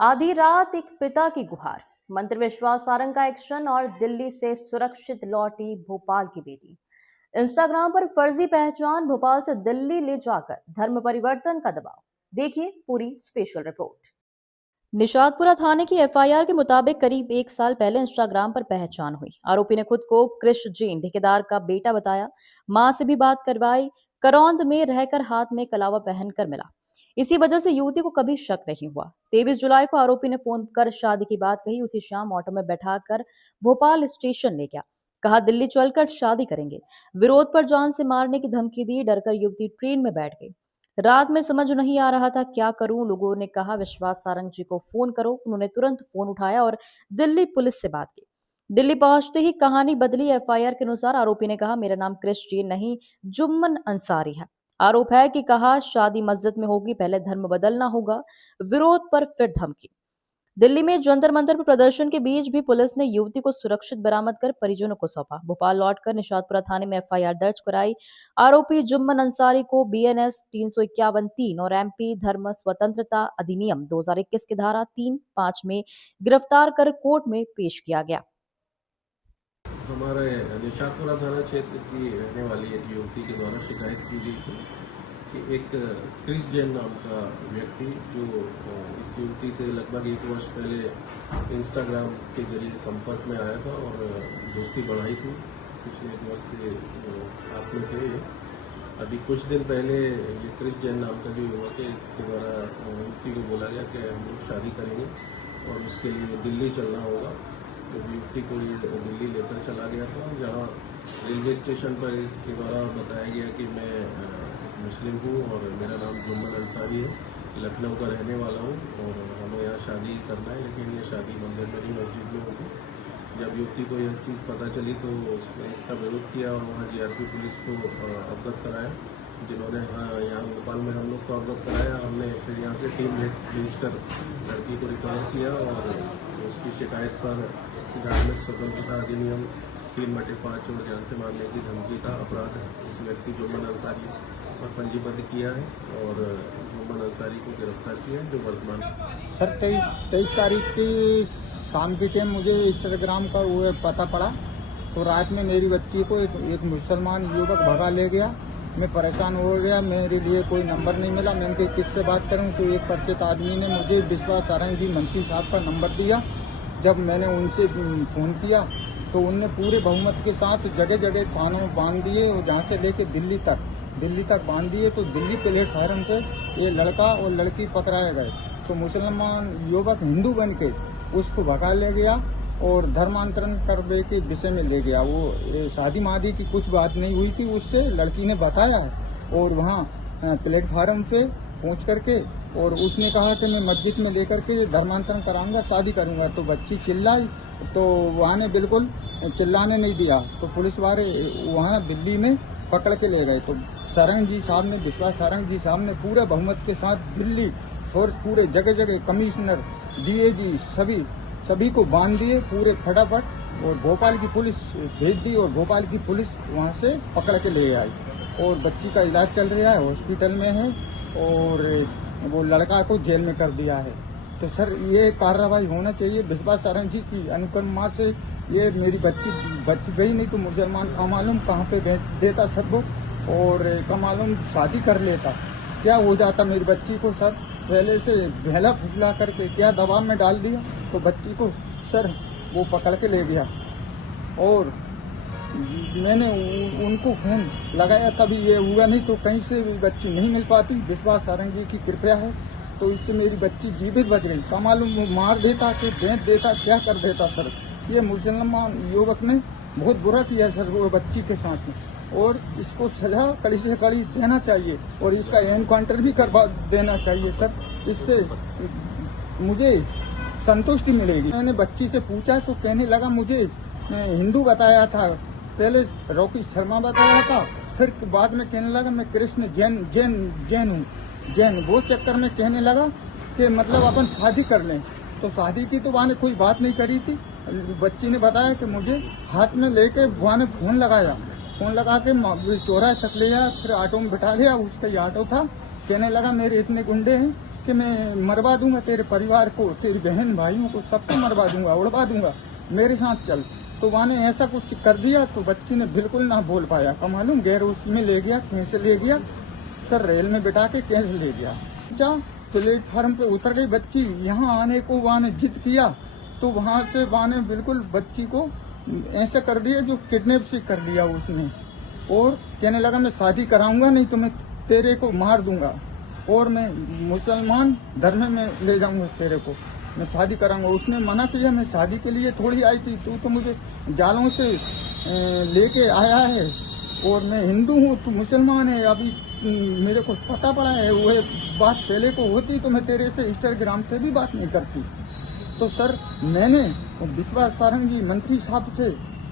आधी रात एक पिता की गुहार, मंत्र विश्वास सारंग का एक्शन और दिल्ली से सुरक्षित लौटी भोपाल की बेटी। इंस्टाग्राम पर फर्जी पहचान, भोपाल से दिल्ली ले जाकर धर्म परिवर्तन का दबाव। देखिए पूरी स्पेशल रिपोर्ट। निशातपुरा थाने की एफआईआर के मुताबिक करीब एक साल पहले इंस्टाग्राम पर पहचान हुई। आरोपी ने खुद को कृष जैन ठेकेदार का बेटा बताया। मां से भी बात करवाई। करौंद में रहकर हाथ में कलावा पहनकर मिला। इसी वजह से युवती को कभी शक नहीं हुआ। 23 जुलाई को आरोपी ने फोन कर शादी की बात कही। उसी शाम ऑटो में बैठाकर भोपाल स्टेशन ले गया। कहा दिल्ली चलकर शादी करेंगे। विरोध पर जान से मारने की धमकी दी। डरकर युवती ट्रेन में बैठ गई। रात में समझ नहीं आ रहा था क्या करूं। लोगों ने कहा विश्वास सारंग जी को फोन करो। उन्होंने तुरंत फोन उठाया और दिल्ली पुलिस से बात की। दिल्ली पहुंचते ही कहानी बदली। एफआईआर के अनुसार आरोपी ने कहा मेरा नाम क्रिश जी नहीं, जुम्मन अंसारी है। आरोप है कि कहा शादी मस्जिद में होगी, पहले धर्म बदलना होगा। विरोध पर फिर धमकी। दिल्ली में जंतर मंतर पर प्रदर्शन के बीच भी पुलिस ने युवती को सुरक्षित बरामद कर परिजनों को सौंपा। भोपाल लौटकर निशातपुरा थाने में एफआईआर दर्ज कराई। आरोपी जुम्मन अंसारी को बीएनएस 351(3) और एमपी धर्म स्वतंत्रता अधिनियम 2021 की धारा 3(5) में गिरफ्तार कर कोर्ट में पेश किया गया। हमारे निशातपुरा थाना क्षेत्र की रहने वाली एक युवती के द्वारा शिकायत की गई थी कि एक क्रिश जैन नाम का व्यक्ति जो इस युवती से लगभग 1 वर्ष पहले इंस्टाग्राम के जरिए संपर्क में आया था और दोस्ती बढ़ाई थी। पिछले 1 वर्ष से साथ में थे। अभी कुछ दिन पहले ये क्रिश जैन नाम का जो युवक है इसके द्वारा युवती को बोला गया कि हम लोग शादी करेंगे और उसके लिए दिल्ली चलना होगा। तो युवती को ये दिल्ली लेकर चला गया था, जहाँ रेलवे स्टेशन पर इसके द्वारा बताया गया कि मैं मुस्लिम हूँ और मेरा नाम जुम्मन अंसारी है, लखनऊ का रहने वाला हूँ और हमें यहाँ शादी करना है, लेकिन ये शादी मंदिर में नहीं मस्जिद में होगी। जब युवती को यह चीज़ पता चली तो उसने इसका विरोध किया और वहाँ जीआरपी पुलिस को अवगत कराया, जिन्होंने यहाँ भोपाल में हम लोग को अवगत कराया। हमने फिर यहाँ से टीम भेजकर लड़की को रिकवर किया और उसकी शिकायत पर धार्मिक स्वतंत्रता अधिनियम 3/5 और जान से मारने की धमकी का अपराध उस व्यक्ति जुम्मन अंसारी पर पंजीबद्ध किया है और जुम्मन अंसारी को गिरफ्तार किया है, जो वर्तमान सर 23 तारीख की शाम के टाइम मुझे इंस्टाग्राम का वो पता पड़ा। तो रात में मेरी बच्ची को एक मुसलमान युवक भगा ले गया। मैं परेशान हो गया, मेरे लिए कोई नंबर नहीं मिला। मैंने कहा किससे बात करूं, तो एक परिचित आदमी ने मुझे विश्वास सारंग जी मंत्री साहब का नंबर दिया। जब मैंने उनसे फ़ोन किया तो उनने पूरे बहुमत के साथ जगह जगह थानों में बांध दिए और जहाँ से लेके दिल्ली तक बांध दिए। तो दिल्ली प्लेटफार्म पे ये लड़का और लड़की पकड़ाए गए। तो मुसलमान युवक हिंदू बन के उसको भगा ले गया और धर्मांतरण करने के विषय में ले गया। वो शादी मादी की कुछ बात नहीं हुई थी, उससे लड़की ने बताया है। और वहाँ प्लेटफार्म पे पहुँच करके और उसने कहा कि मैं मस्जिद में लेकर के धर्मांतरण कराऊंगा, शादी करूंगा। तो बच्ची चिल्लाई, तो वहाँ ने बिल्कुल चिल्लाने नहीं दिया। तो पुलिस वाले वहाँ दिल्ली में पकड़ के ले गए। तो सारंग जी साहब ने, विश्वास सारंग जी साहब ने पूरे बहुमत के साथ दिल्ली फोर्स पूरे जगह जगह कमिश्नर, डीएजी सभी को बांध दिए पूरे फटाफट और भोपाल की पुलिस भेज दी और भोपाल की पुलिस वहाँ से पकड़ के ले आई और बच्ची का इलाज चल रहा है, हॉस्पिटल में है और वो लड़का को जेल में कर दिया है। तो सर ये कार्रवाई होना चाहिए विश्वास सारंग जी की अनुकंपा से। ये मेरी बच्ची गई, नहीं तो मुसलमान का मालूम कहाँ पे भेज देता सर वो, और का मालूम शादी कर लेता, क्या हो जाता मेरी बच्ची को। सर पहले से बहला फुसला करके क्या दबाव में डाल दिया, तो बच्ची को सर वो पकड़ के ले गया। और मैंने उनको फोन लगाया तभी ये हुआ, नहीं तो कहीं से भी बच्ची नहीं मिल पाती। विश्वास सारंग जी की कृपया है, तो इससे मेरी बच्ची जीवित बच गई। का मालूम वो मार देता कि बेच देता, क्या कर देता सर। ये मुसलमान युवक ने बहुत बुरा किया है सर वो बच्ची के साथ में, और इसको सजा कड़ी से कड़ी देना चाहिए और इसका एनकाउंटर भी करवा देना चाहिए सर। इससे मुझे संतुष्टि मिलेगी। मैंने बच्ची से पूछा तो कहने लगा मुझे हिंदू बताया था, पहले रॉकी शर्मा बताया था, फिर बाद में कहने लगा मैं कृष्ण जैन हूँ। वो चक्कर में कहने लगा कि मतलब अपन शादी कर लें। तो शादी की तो वहाँ ने कोई बात नहीं करी थी। बच्ची ने बताया कि मुझे हाथ में लेके वहाँ ने फोन लगा के चौराहे तक ले आया, फिर ऑटो में बिठा लिया। उसका ही ऑटो था। कहने लगा मेरे इतने गुंडे हैं कि मैं मरवा दूंगा तेरे परिवार को, तेरी बहन भाइयों को सबको मरवा दूंगा, उड़वा दूंगा, मेरे साथ चल। तो वहाँ ने ऐसा कुछ कर दिया तो बच्ची ने बिल्कुल ना बोल पाया। का मालूम गैर उसी में ले गया, कैसे ले गया सर, रेल में बिठा के कैसे ले गया। प्लेटफार्म पे उतर गई बच्ची, यहाँ आने को वहाँ ने जिद किया तो वहाँ से वहाँ ने बिल्कुल बच्ची को ऐसा कर दिया जो किडनैप से कर दिया उसने। और कहने लगा मैं शादी कराऊंगा नहीं तो मैं तेरे को मार दूंगा और मैं मुसलमान धर्म में ले जाऊंगा तेरे को, मैं शादी कराऊंगा। उसने मना किया, मैं शादी के लिए थोड़ी आई थी, तू तो मुझे जालों से लेके आया है और मैं हिंदू हूँ, तू मुसलमान है। अभी मेरे को पता पड़ा है, वो बात पहले को होती तो मैं तेरे से इंस्टाग्राम से भी बात नहीं करती। तो सर मैंने विश्वास सारंगी मंत्री साहब से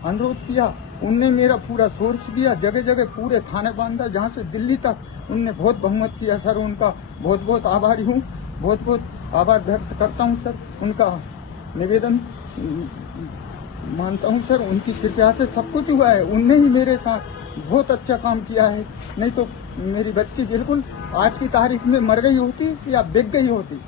अनुरोध किया, उनने मेरा पूरा सोर्स दिया, जगह जगह पूरे थाने बांधा, जहाँ से दिल्ली तक उनने बहुत बहुमत किया। सर उनका बहुत बहुत आभारी हूँ, बहुत बहुत आभार व्यक्त करता हूँ सर, उनका निवेदन मानता हूँ सर, उनकी कृपया से सब कुछ हुआ है। उनने ही मेरे साथ बहुत अच्छा काम किया है, नहीं तो मेरी बच्ची बिल्कुल आज की तारीख में मर गई होती या बिक गई होती।